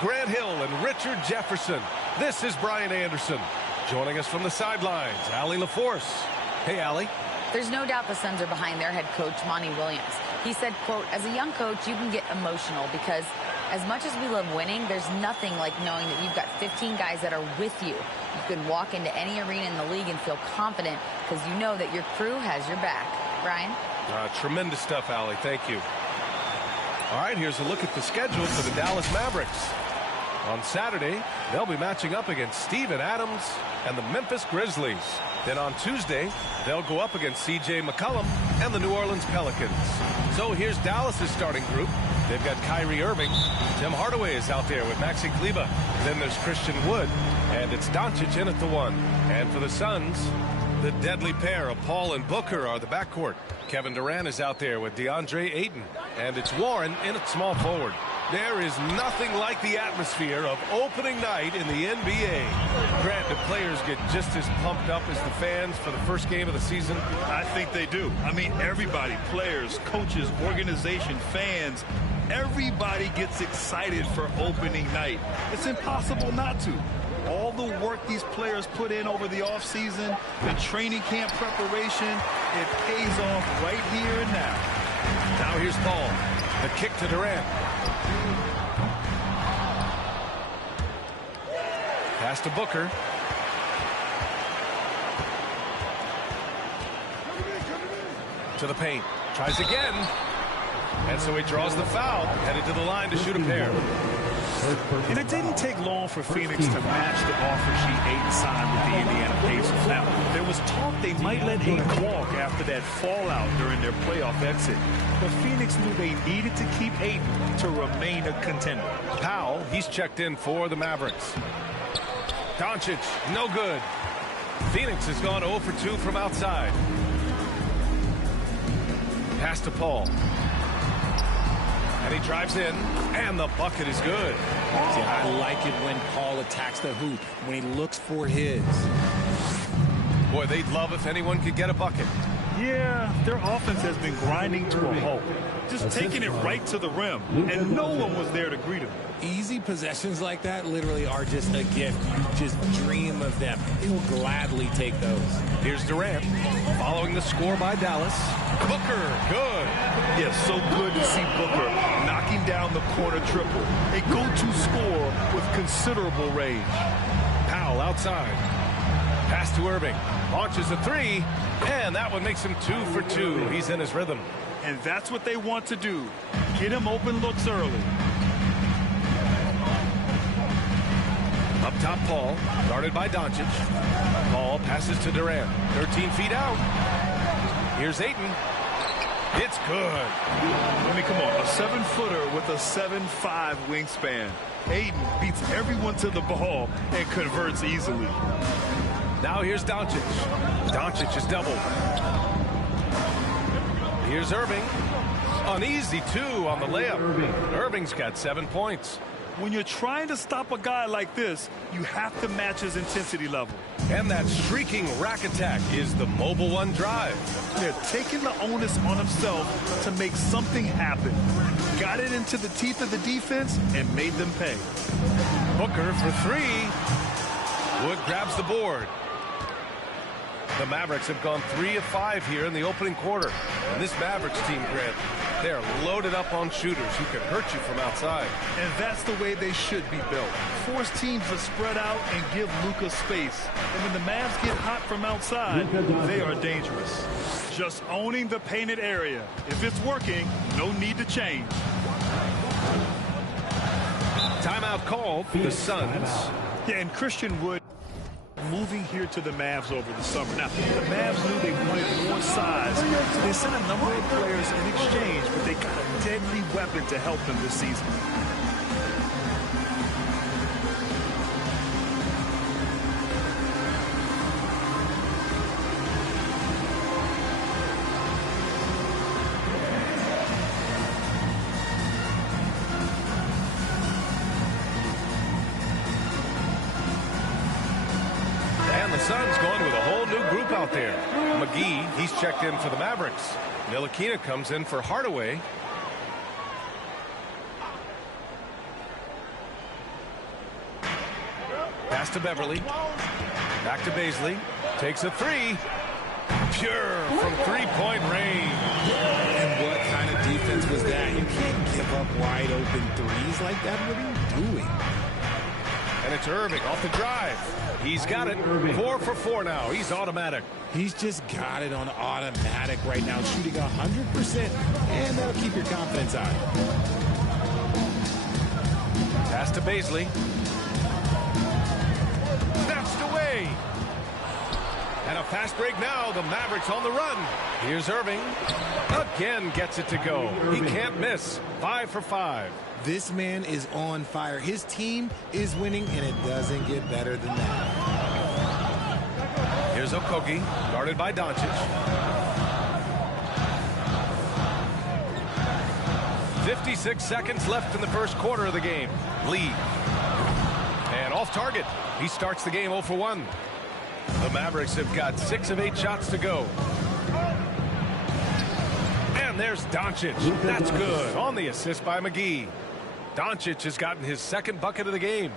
Grant Hill and Richard Jefferson. This is Brian Anderson. Joining us from the sidelines, Allie LaForce. Hey, Allie. There's no doubt the Suns are behind their head coach, Monty Williams. He said, quote, as a young coach, you can get emotional because as much as we love winning, there's nothing like knowing that you've got 15 guys that are with you. You can walk into any arena in the league and feel confident because you know that your crew has your back. Brian? Tremendous stuff, Allie. Thank you. All right, here's a look at the schedule for the Dallas Mavericks. On Saturday, they'll be matching up against Steven Adams and the Memphis Grizzlies. Then on Tuesday, they'll go up against C.J. McCollum and the New Orleans Pelicans. So here's Dallas's starting group. They've got Kyrie Irving. Tim Hardaway is out there with Maxi Kleber. Then there's Christian Wood. And it's Doncic in at the one. And for the Suns, the deadly pair of Paul and Booker are the backcourt. Kevin Durant is out there with DeAndre Ayton. And it's Warren in at small forward. There is nothing like the atmosphere of opening night in the NBA. Grant, the players get just as pumped up as the fans for the first game of the season? I think they do. I mean, everybody, players, coaches, organization, fans, everybody gets excited for opening night. It's impossible not to. All the work these players put in over the offseason, the training camp preparation, it pays off right here and now. Now here's Paul. The kick to Durant. Pass to Booker. To the paint. Tries again. And so he draws the foul. Headed to the line to shoot a pair. And it didn't take long for Phoenix to match the offer sheet Ayton signed with the Indiana Pacers. Now, there was talk they might let Ayton walk after that fallout during their playoff exit. But Phoenix knew they needed to keep Ayton to remain a contender. Powell, he's checked in for the Mavericks. Doncic, no good. Phoenix has gone 0 for 2 from outside. Pass to Paul. And he drives in, and the bucket is good. See, I like it when Paul attacks the hoop, when he looks for his. Boy, they'd love if anyone could get a bucket. Yeah, their offense has been grinding to a halt, just taking it right to the rim, and no one was there to greet him. Easy possessions like that literally are just a gift. You just dream of them. He'll gladly take those. Here's Durant, following the score by Dallas. Booker, good. Yeah, so good to see Booker knocking down the corner triple. A go-to score with considerable range. Powell outside. Pass to Irving. Launches a three, and that one makes him 2 for 2. He's in his rhythm. And that's what they want to do. Get him open looks early. Up top, Paul, guarded by Doncic. Paul passes to Durant. 13 feet out. Here's Ayton. It's good. I mean, come on. A 7-footer with a 7'5" wingspan. Ayton beats everyone to the ball and converts easily. Now here's Doncic. Doncic is doubled. Here's Irving. An easy 2 on the layup. Irving's got 7 points. When you're trying to stop a guy like this, you have to match his intensity level. And that streaking rack attack is the Mobile One drive. They're taking the onus on himself to make something happen. Got it into the teeth of the defense and made them pay. Booker for 3. Wood grabs the board. The Mavericks have gone 3 of 5 here in the opening quarter. And this Mavericks team, Grant, they're loaded up on shooters who can hurt you from outside. And that's the way they should be built. Force teams to spread out and give Luka space. And when the Mavs get hot from outside, they are dangerous. Just owning the painted area. If it's working, no need to change. Timeout called. The Suns. Yeah, and Christian Wood moving here to the Mavs over the summer. Now, the Mavs knew they wanted more size, so they sent a number of players in exchange, but they got a deadly weapon to help them this season. Suns going with a whole new group out there. McGee, he's checked in for the Mavericks. Ntilikina comes in for Hardaway. Pass to Beverly. Back to Baisley. Takes a three. Pure from three-point range. And what kind of defense was that? You can't give up wide open threes like that. What are you doing? And it's Irving off the drive. He's got it. 4 for 4 now. He's automatic. He's just got it on automatic right now, shooting 100%, and that'll keep your confidence high. Pass to Baisley. Snatched away. And a fast break now. The Mavericks on the run. Here's Irving. Again gets it to go. He can't miss. 5 for 5. This man is on fire. His team is winning, and it doesn't get better than that. Here's Okogie, guarded by Doncic. 56 seconds left in the first quarter of the game. Lee. And off target. He starts the game 0 for 1. The Mavericks have got 6 of 8 shots to go. And there's Doncic. That's good. On the assist by McGee. Doncic has gotten his second bucket of the game.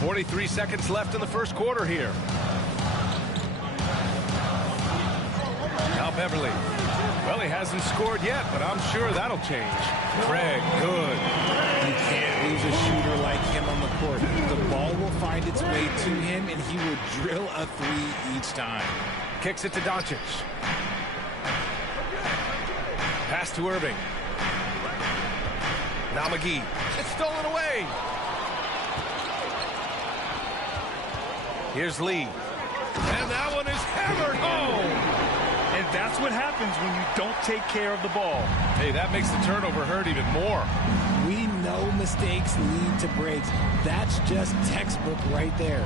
43 seconds left in the first quarter here. Now Beverly. Well, he hasn't scored yet, but I'm sure that'll change. Craig, good. You can't lose a shooter like him on the court. The ball will find its way to him, and he will drill a three each time. Kicks it to Doncic. Pass to Irving. Now McGee. It's stolen away. Here's Lee. And that one is hammered home. And that's what happens when you don't take care of the ball. Hey, that makes the turnover hurt even more. We know mistakes lead to breaks. That's just textbook right there.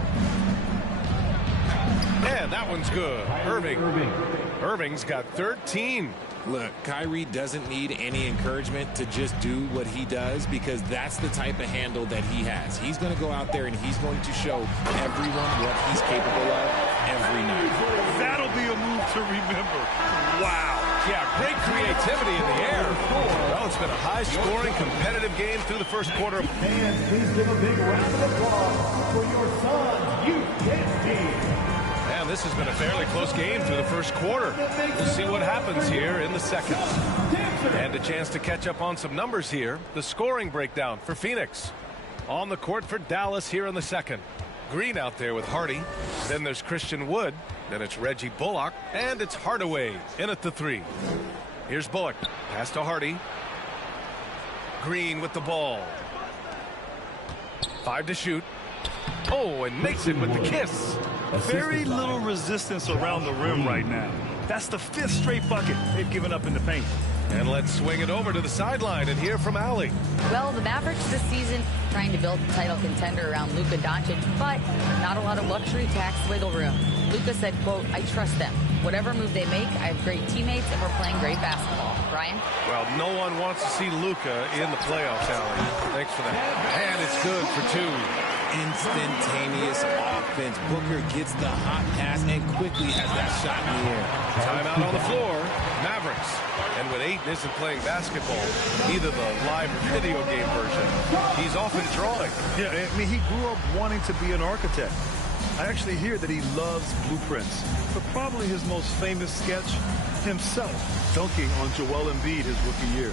And that one's good. Irving. Irving's got 13. Look, Kyrie doesn't need any encouragement to just do what he does, because that's the type of handle that he has. He's going to go out there and he's going to show everyone what he's capable of every night. That'll be a move to remember. Wow. Yeah, great creativity in the air. Well, it's been a high-scoring, competitive game through the first quarter. And please give a big round of applause for your son's youth dance team. And this has been a fairly close game through the first quarter. We'll see what happens here in the second. And a chance to catch up on some numbers here. The scoring breakdown for Phoenix. On the court for Dallas here in the second. Green out there with Hardy. Then there's Christian Wood. Then it's Reggie Bullock. And it's Hardaway in at the 3. Here's Bullock. Pass to Hardy. Green with the ball. 5 to shoot. Oh, and makes it with the kiss. Very little resistance around the rim right now. That's the 5th straight bucket they've given up in the paint. And let's swing it over to the sideline and hear from Allie. Well, the Mavericks this season trying to build a title contender around Luka Doncic, but not a lot of luxury tax wiggle room. Luka said, quote, "I trust them. Whatever move they make, I have great teammates and we're playing great basketball." Brian? Well, no one wants to see Luka in the playoffs, Allie. Thanks for that. And it's good for 2. Instantaneous offense. Booker gets the hot pass and quickly has that shot in the air. Timeout on the floor. Mavericks. And when Ayton isn't playing basketball, either the live video game version, he's often drawing. Yeah, I mean, he grew up wanting to be an architect. I actually hear that he loves blueprints. But probably his most famous sketch, himself dunking on Joel Embiid his rookie year.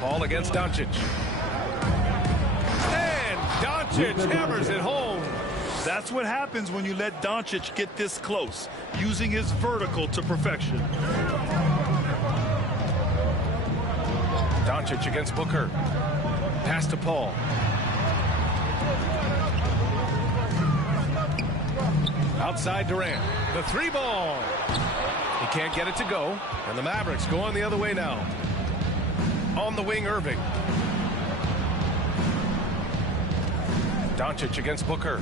Ball against Doncic. And Doncic hammers it home. That's what happens when you let Doncic get this close, using his vertical to perfection. Doncic against Booker. Pass to Paul. Outside Durant. The 3 ball. He can't get it to go. And the Mavericks going the other way now. On the wing, Irving. Doncic against Booker.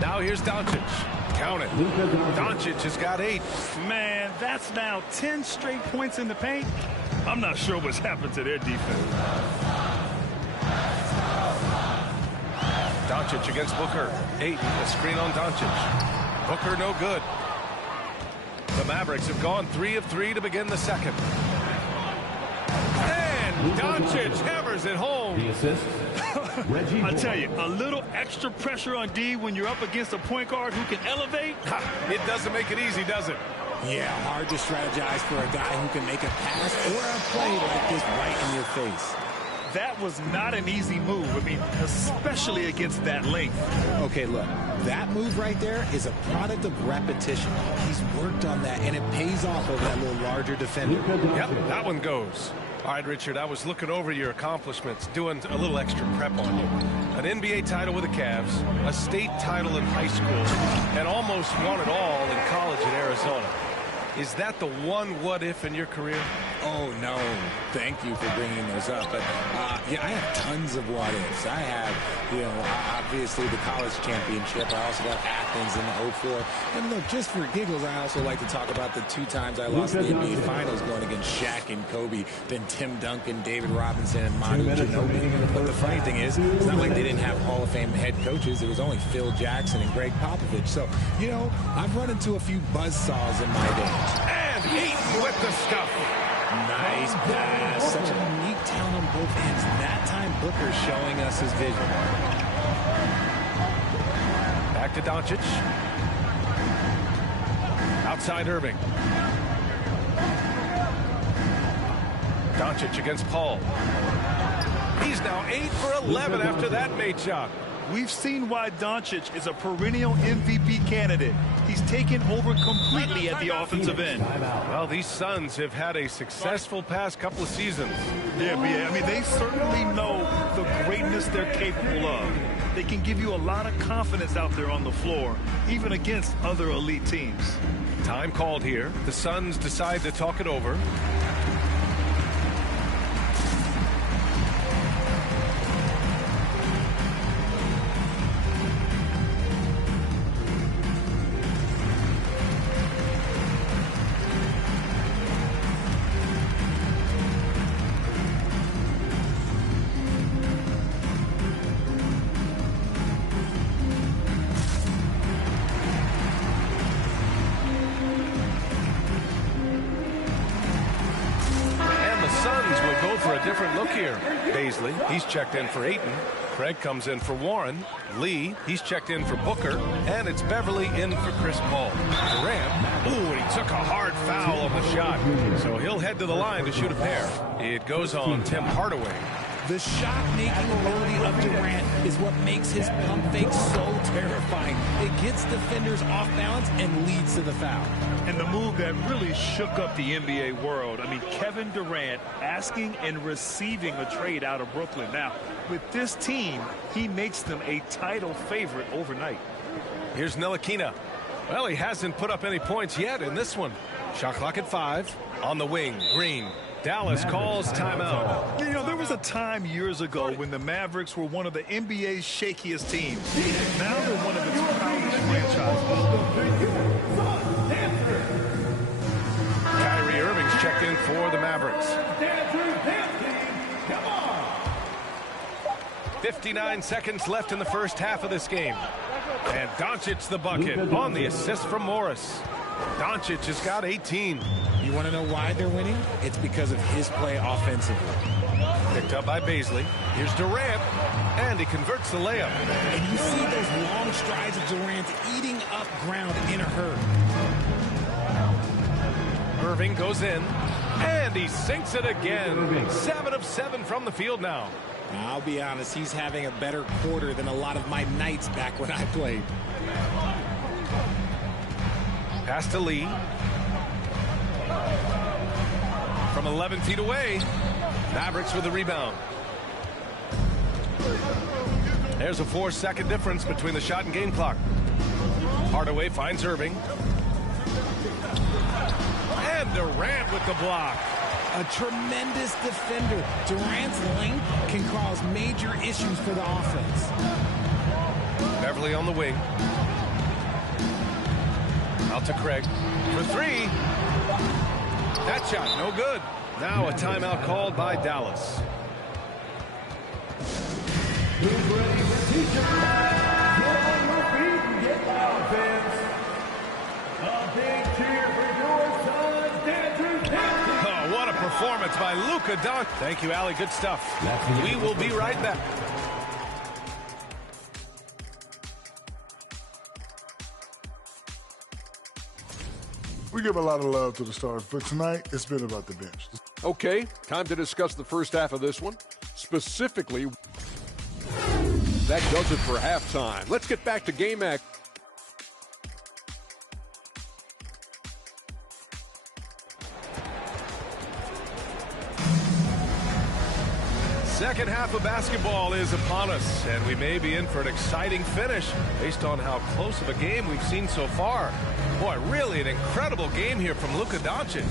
Now here's Doncic. Count it. Doncic has got 8. Man, that's now 10 straight points in the paint. I'm not sure what's happened to their defense. Doncic against Booker. Ayton, a screen on Doncic. Booker no good. The Mavericks have gone 3 of 3 to begin the second. And Doncic hammers it home. The assist, Reggie I Bullock. tell you, a little extra pressure on D when you're up against a point guard who can elevate. It doesn't make it easy, does it? Yeah, hard to strategize for a guy who can make a pass or a play like this right in your face. That was not an easy move. I mean, especially against that length. Okay, look, that move right there is a product of repetition. He's worked on that, and it pays off over that little larger defender. Yep, that one goes. All right, Richard, I was looking over your accomplishments, doing a little extra prep on you. An NBA title with the Cavs, a state title in high school, and almost won it all in college at Arizona. Is that the one what-if in your career? Oh, no. Thank you for bringing those up. But, yeah, I have tons of what-ifs. I have, obviously the college championship. I also got Athens in the 04. And, look, just for giggles, I also like to talk about the 2 times I lost the NBA Finals going against Shaq and Kobe, then Tim Duncan, David Robinson, and Manu Ginobili. But the funny thing is, it's not like they didn't have Hall of Fame head coaches. It was only Phil Jackson and Greg Popovich. So, I've run into a few buzzsaws in my day. And Ayton with the stuff. Nice pass. Such a unique talent on both ends. That time, Booker showing us his vision. Back to Doncic. Outside Irving. Doncic against Paul. He's now 8 for 11 after that made shot. We've seen why Doncic is a perennial MVP candidate. He's taken over completely at the offensive end. Well, these Suns have had a successful past couple of seasons. Yeah, I mean, they certainly know the greatness they're capable of. They can give you a lot of confidence out there on the floor, even against other elite teams. Time called here. The Suns decide to talk it over. Different look here. Baisley, he's checked in for Ayton. Craig comes in for Warren. Lee, he's checked in for Booker. And it's Beverly in for Chris Paul. Durant, ooh, and he took a hard foul on the shot. So he'll head to the line to shoot a pair. It goes on Tim Hardaway. The shot-making ability of Durant is what makes his pump fake so terrifying. It gets defenders off balance and leads to the foul. And the move that really shook up the NBA world. I mean, Kevin Durant asking and receiving a trade out of Brooklyn. Now, with this team, he makes them a title favorite overnight. Here's Ntilikina. Well, he hasn't put up any points yet in this one. Shot clock at 5. On the wing, Green. Dallas calls timeout. There was a time years ago when the Mavericks were one of the NBA's shakiest teams. Now they're one of its proudest franchises. Kyrie Irving's checked in for the Mavericks. 59 seconds left in the first half of this game. And Doncic the bucket on the assist from Morris. Doncic has got 18. You want to know why they're winning? It's because of his play offensively. Picked up by Baisley. Here's Durant. And he converts the layup. And you see those long strides of Durant eating up ground in a hurry. Irving goes in. And he sinks it again. 7 of 7 from the field now. I'll be honest, he's having a better quarter than a lot of my nights back when I played. Pass to Lee. From 11 feet away. Mavericks with the rebound. There's a 4-second difference between the shot and game clock. Hardaway finds Irving. And Durant with the block. A tremendous defender. Durant's length can cause major issues for the offense. Beverly on the wing. Out to Craig for 3. That shot, no good. Now a timeout called by Dallas. Who's ready for teacher? performance by Luka Doncic. Thank you, Allie. Good stuff. We will be right back. We give a lot of love to the stars, but tonight it's been about the bench. Okay, time to discuss the first half of this one. Specifically, that does it for halftime. Let's get back to game act. Second half of basketball is upon us, and we may be in for an exciting finish based on how close of a game we've seen so far. Boy, really an incredible game here from Luka Doncic.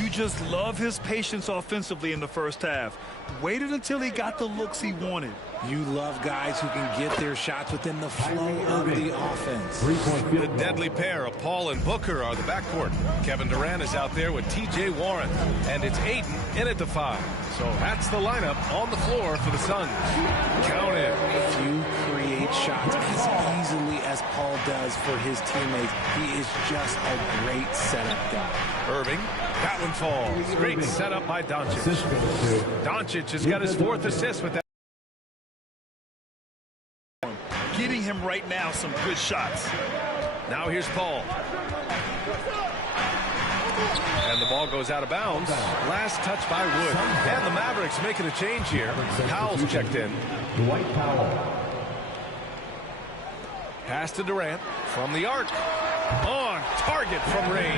You just love his patience offensively in the first half. Waited until he got the looks he wanted. You love guys who can get their shots within the flow of the offense. The deadly pair of Paul and Booker are the backcourt. Kevin Durant is out there with T.J. Warren, and it's Ayton in at the 5. So that's the lineup on the floor for the Suns. Count it. If you create shots as easily as Paul does for his teammates, he is just a great setup guy. Irving, that one falls. Great setup by Doncic. Doncic has got his 4th assist with that. Getting him right now some good shots. Now here's Paul. And the ball goes out of bounds. Last touch by Wood. And the Mavericks making a change here. Powell's checked in. Dwight Powell. Pass to Durant from the arc. On target from range.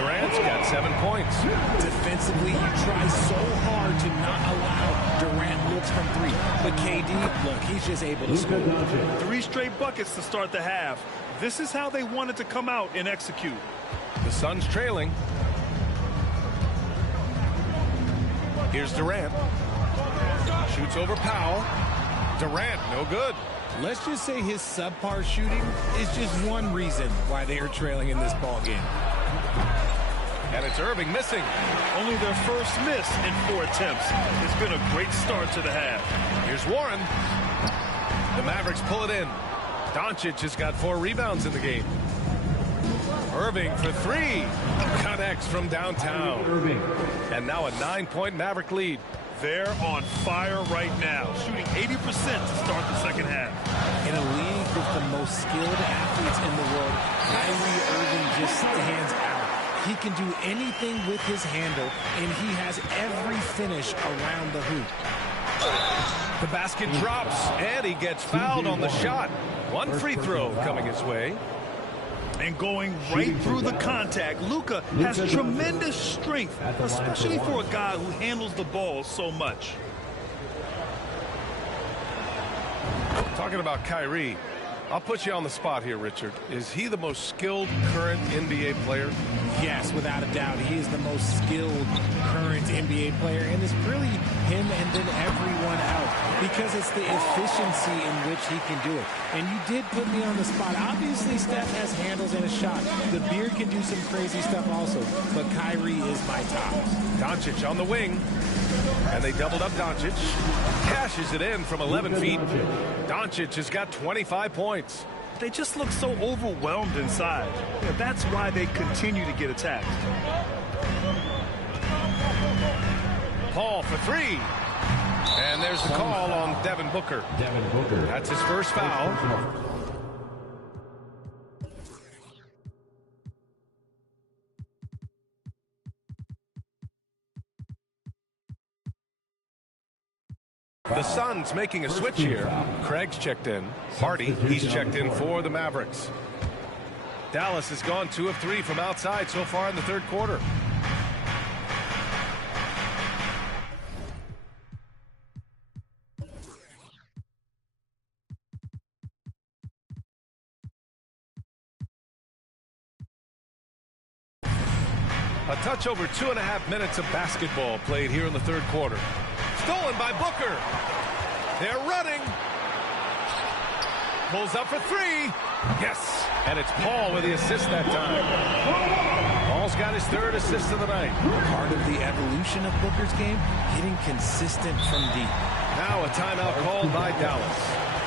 Durant's got 7 points. Defensively, you try so hard to not allow Durant looks from 3. But KD, look, he's just able to score. 3 straight buckets to start the half. This is how they wanted to come out and execute. The Suns trailing. Here's Durant. Shoots over Powell. Durant, no good. Let's just say his subpar shooting is just one reason why they are trailing in this ball game. And it's Irving missing. Only their first miss in 4 attempts. It's been a great start to the half. Here's Warren. The Mavericks pull it in. Doncic has got 4 rebounds in the game. Irving for 3. Connects from downtown. And now a 9-point Maverick lead. They're on fire right now, shooting 80% to start the second half. In a league with the most skilled athletes in the world, Kyrie Irving just stands out. He can do anything with his handle, and he has every finish around the hoop. The basket drops, and he gets fouled on the shot. 1 free throw coming his way. And going right through the contact, Luka has tremendous strength, especially for a guy who handles the ball so much. Talking about Kyrie, I'll put you on the spot here, Richard. Is he the most skilled current NBA player? Yes, without a doubt. He is the most skilled current NBA player, and it's really him and then everyone else because it's the efficiency in which he can do it. And you did put me on the spot. Obviously, Steph has handles and a shot. The Beard can do some crazy stuff also, but Kyrie is my top. Doncic on the wing, and they doubled up Doncic. Cashes it in from 11 feet. Doncic has got 25 points. They just look so overwhelmed inside. That's why they continue to get attacked. Paul for 3. And there's the call on Devin Booker. That's his first foul. The Suns making a switch here. Craig's checked in. Hardy, he's checked in for the Mavericks. Dallas has gone 2 of 3 from outside so far in the third quarter. A touch over 2.5 minutes of basketball played here in the third quarter. Stolen by Booker. They're running. Pulls up for 3. Yes. And it's Paul with the assist that time. Paul's got his 3rd assist of the night. Part of the evolution of Booker's game, getting consistent from deep. Now a timeout called by Dallas.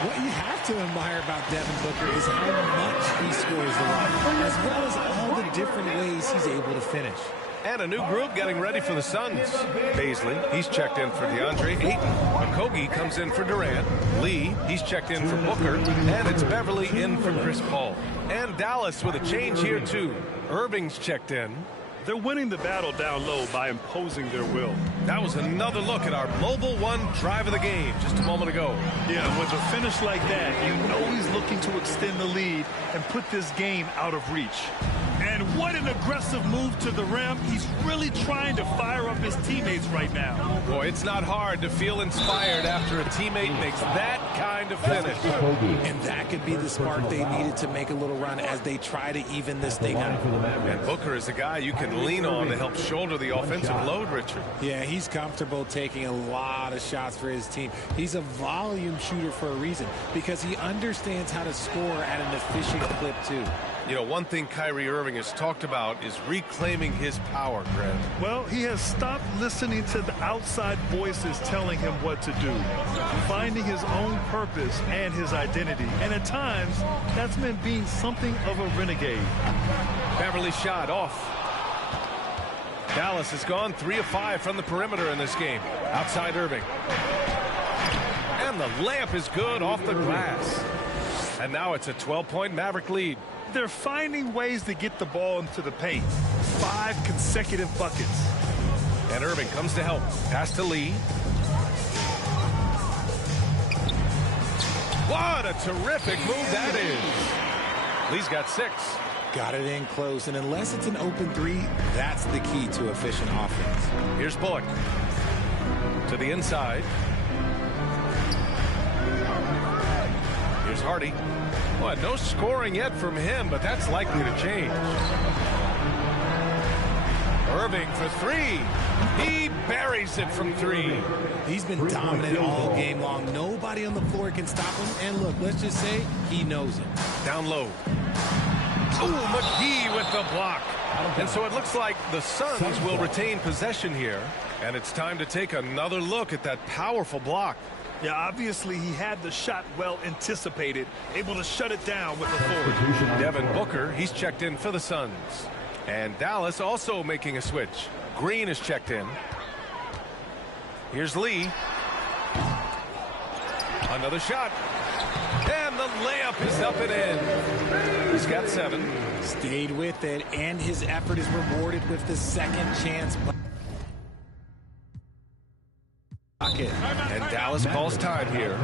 What you have to admire about Devin Booker is how much he scores the ball, as well as all the different ways he's able to finish. And a new group getting ready for the Suns. Paisley, he's checked in for DeAndre Ayton. Okogie comes in for Durant. Lee, he's checked in for Booker. And it's Beverly in for Chris Paul. And Dallas with a change here, too. Irving's checked in. They're winning the battle down low by imposing their will. That was another look at our Mobile One drive of the game just a moment ago. Yeah, with a finish like that, you know he's looking to extend the lead and put this game out of reach. And what an aggressive move to the rim. He's really trying to fire up his teammates right now. Boy, it's not hard to feel inspired after a teammate makes that kind of finish. And that could be the spark they needed to make a little run as they try to even this thing out. And Booker is a guy you can lean on to help shoulder the offensive load, Richard. Yeah, he's comfortable taking a lot of shots for his team. He's a volume shooter for a reason because he understands how to score at an efficient clip, too. You know, one thing Kyrie Irving has talked about is reclaiming his power, Grant. Well, he has stopped listening to the outside voices telling him what to do, finding his own purpose and his identity. And at times, that's meant being something of a renegade. Beverly shot off. Dallas has gone 3 of 5 from the perimeter in this game. Outside Irving. And the layup is good off the glass. And now it's a 12-point Maverick lead. They're finding ways to get the ball into the paint. 5 consecutive buckets. And Irving comes to help. Pass to Lee. What a terrific move that is. Lee's got 6. Got it in close, and unless it's an open 3, that's the key to efficient offense. Here's Bullock. To the inside. Here's Hardy. Well, no scoring yet from him, but that's likely to change. Irving for 3. He buries it from 3. He's been dominant all game long. Nobody on the floor can stop him. And look, let's just say he knows it. Down low. Oh, McGee with the block. And so it looks like the Suns will retain possession here. And it's time to take another look at that powerful block. Yeah, obviously he had the shot well anticipated, able to shut it down with authority. Devin Booker, he's checked in for the Suns. And Dallas also making a switch. Green is checked in. Here's Lee. Another shot. And the layup is up and in. He's got 7. Stayed with it, and his effort is rewarded with the second chance. And Dallas calls time here.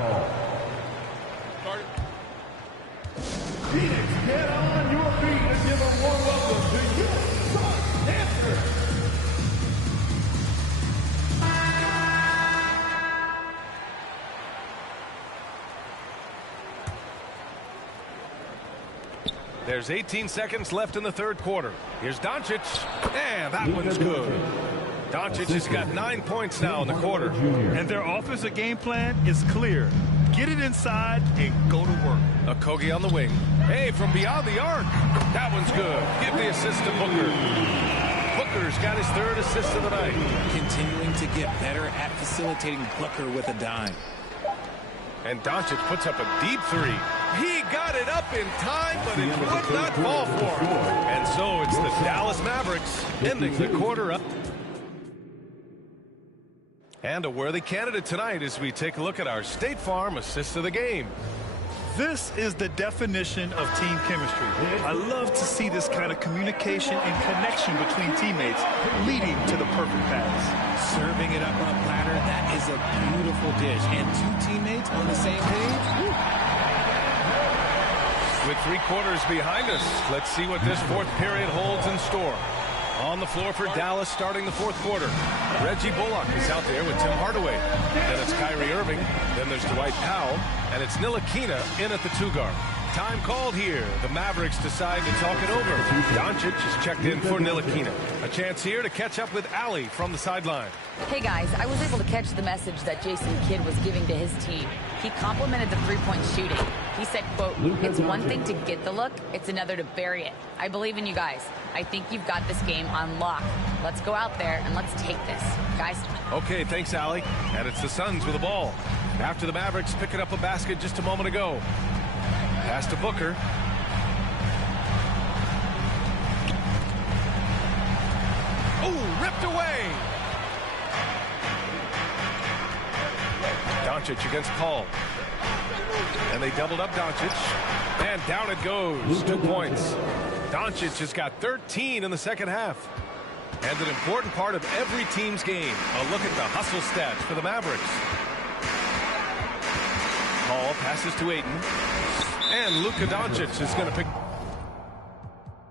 Phoenix, get on your feet and give a warm welcome to your Suns Dancers. There's 18 seconds left in the third quarter. Here's Doncic. And that one's good. Doncic has got 9 points now in the quarter. And their offensive game plan is clear. Get it inside and go to work. Okogie on the wing. Hey, from beyond the arc. That one's good. Give the assist to Booker. Booker's got his 3rd assist of the night. Continuing to get better at facilitating Booker with a dime. And Doncic puts up a deep 3. He got it up in time, but it would not fall for him. And so it's the Dallas Mavericks ending the quarter up. And a worthy candidate tonight as we take a look at our State Farm assist of the game. This is the definition of team chemistry. I love to see this kind of communication and connection between teammates leading to the perfect pass. Serving it up on a platter, that is a beautiful dish. And 2 teammates on the same page. With 3 quarters behind us, let's see what this 4th period holds in store. On the floor for Dallas starting the 4th quarter. Reggie Bullock is out there with Tim Hardaway. Then it's Kyrie Irving. Then there's Dwight Powell. And it's Ntilikina in at the 2 guard. Time called here. The Mavericks decide to talk it over. Doncic is checked in for Ntilikina. A chance here to catch up with Allie from the sideline. Hey guys, I was able to catch the message that Jason Kidd was giving to his team. He complimented the 3-point shooting. He said, quote, "It's one thing to get the look, it's another to bury it. I believe in you guys. I think you've got this game on lock. Let's go out there and let's take this. Guys." Okay, thanks, Allie. And it's the Suns with the ball. After the Mavericks picking up a basket just a moment ago. Pass to Booker. Oh, ripped away. Doncic against Paul. And they doubled up Doncic. And down it goes. 2 points. Doncic has got 13 in the second half. And an important part of every team's game. A look at the hustle stats for the Mavericks. Paul passes to Ayton. And Luka Doncic is going to pick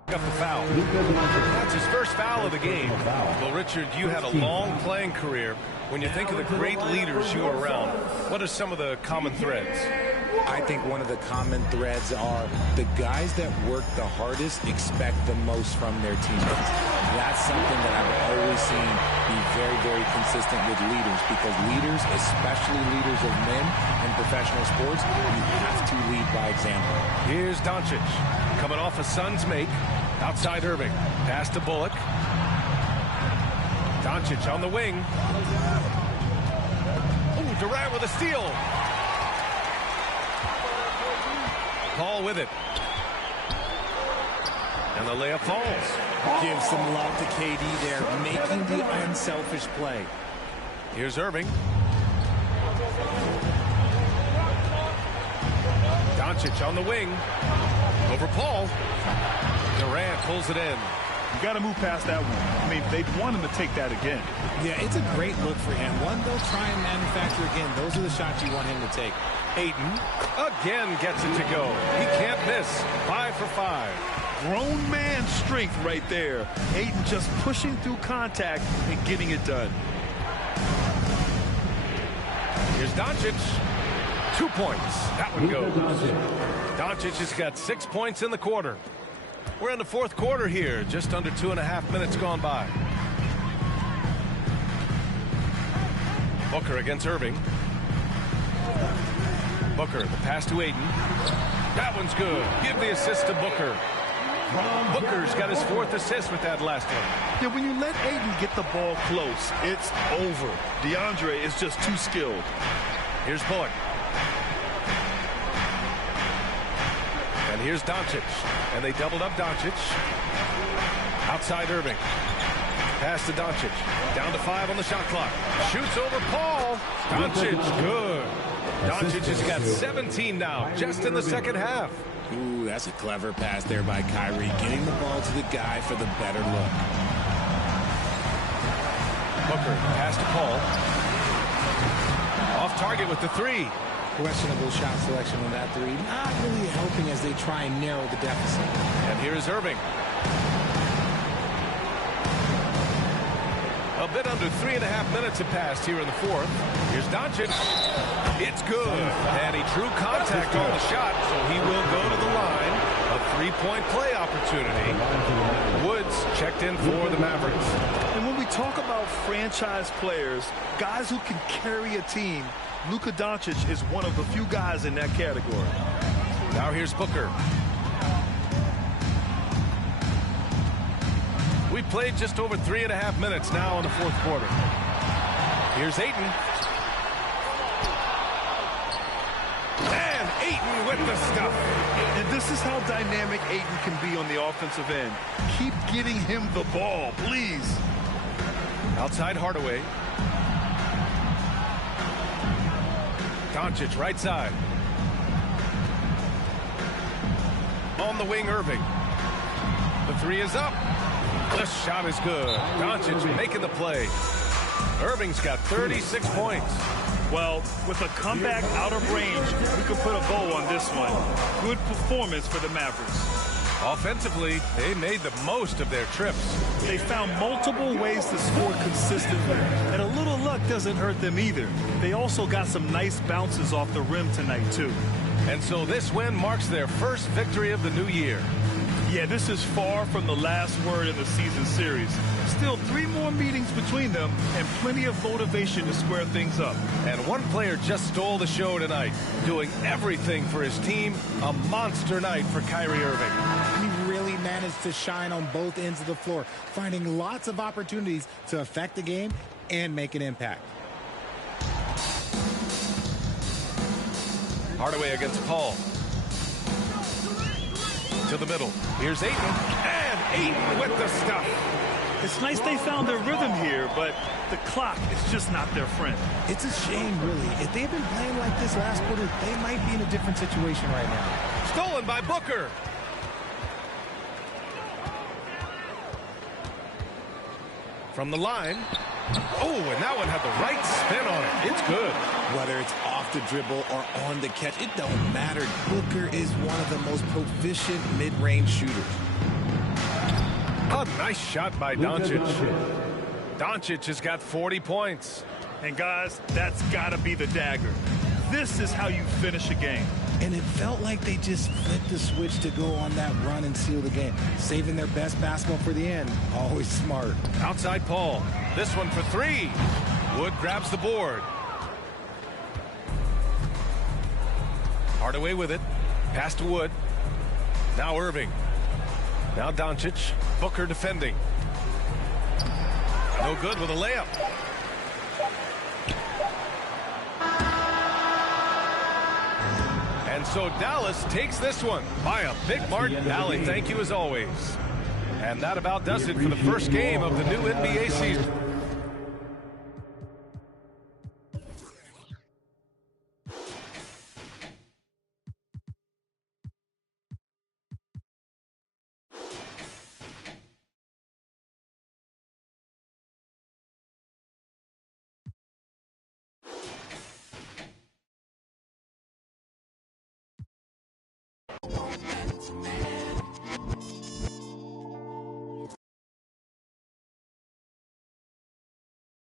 up the foul. That's his first foul of the game. Well, Richard, you had a long playing career. When you think of the great leaders you were around, what are some of the common threads? I think one of the common threads are the guys that work the hardest expect the most from their teammates. That's something that I've always seen be very, very consistent with leaders, because leaders, especially leaders of men in professional sports, you have to lead by example. Here's Doncic coming off a Suns make. Outside Irving. Pass to Bullock. Doncic on the wing. Ooh, Durant with a steal. Paul with it. And the layup falls. Give some love to KD there, making the unselfish play. Here's Irving. Doncic on the wing. Over Paul. Durant pulls it in. You got to move past that one. I mean, they'd want him to take that again. Yeah, it's a great look for him. One they'll try and manufacture again. Those are the shots you want him to take. Ayton again gets it to go. He can't miss. 5 for 5. Grown man strength right there. Ayton just pushing through contact and getting it done. Here's Doncic. 2 points. That one goes. Doncic has got 6 points in the quarter. We're in the fourth quarter here. Just under 2.5 minutes gone by. Booker against Irving. Booker, the pass to Ayton. That one's good. Give the assist to Booker. Booker's got his 4th assist with that last one. Yeah, when you let Ayton get the ball close, it's over. DeAndre is just too skilled. Here's Bullock. And here's Doncic. And they doubled up Doncic. Outside Irving. Pass to Doncic. Down to 5 on the shot clock. Shoots over Paul. Doncic, good. Doncic has got 17 now, just in the second half. Ooh, that's a clever pass there by Kyrie, getting the ball to the guy for the better look. Booker, pass to Paul. Off target with the 3. Questionable shot selection on that 3. Not really helping as they try and narrow the deficit. And here is Irving. A bit under 3.5 minutes have passed here in the fourth. Here's Doncic. It's good. And he drew contact on the shot, so he will go to the line. A 3-point play opportunity. Woods checked in for the Mavericks. And when we talk about franchise players, guys who can carry a team, Luka Doncic is one of the few guys in that category. Now here's Booker. We played just over 3.5 minutes now in the fourth quarter. Here's Ayton. And Ayton with the stuff. And this is how dynamic Ayton can be on the offensive end. Keep getting him the ball, please. Outside Hardaway. Doncic right side. On the wing, Irving. The 3 is up. The shot is good. Doncic making the play. Irving's got 36 points. Well, with a comeback out of range, we can put a bow on this one. Good performance for the Mavericks. Offensively, they made the most of their trips. They found multiple ways to score consistently, and a little luck doesn't hurt them either. They also got some nice bounces off the rim tonight, too. And so this win marks their first victory of the new year. Yeah, this is far from the last word in the season series. Still 3 more meetings between them and plenty of motivation to square things up. And one player just stole the show tonight, doing everything for his team. A monster night for Kyrie Irving. He really managed to shine on both ends of the floor, finding lots of opportunities to affect the game and make an impact. Hardaway against Paul. To the middle. Here's Ayton. And Ayton with the stuff. It's nice they found their rhythm here, but the clock is just not their friend. It's a shame, really. If they've been playing like this last quarter, they might be in a different situation right now. Stolen by Booker. From the line. Oh, and that one had the right spin on it. It's good. Whether it's off the dribble or on the catch, it don't matter. Booker is one of the most proficient mid-range shooters. A nice shot by Doncic. Doncic has got 40 points. And guys, that's got to be the dagger. This is how you finish a game. And it felt like they just flipped the switch to go on that run and seal the game. Saving their best basketball for the end. Always smart. Outside Paul. This one for three. Wood grabs the board. Hardaway with it. Pass to Wood. Now Irving. Now Doncic. Booker defending. No good with a layup. And so Dallas takes this one by a big margin. Allie, thank you as always. And that about does it for the first game of the new NBA season. Man.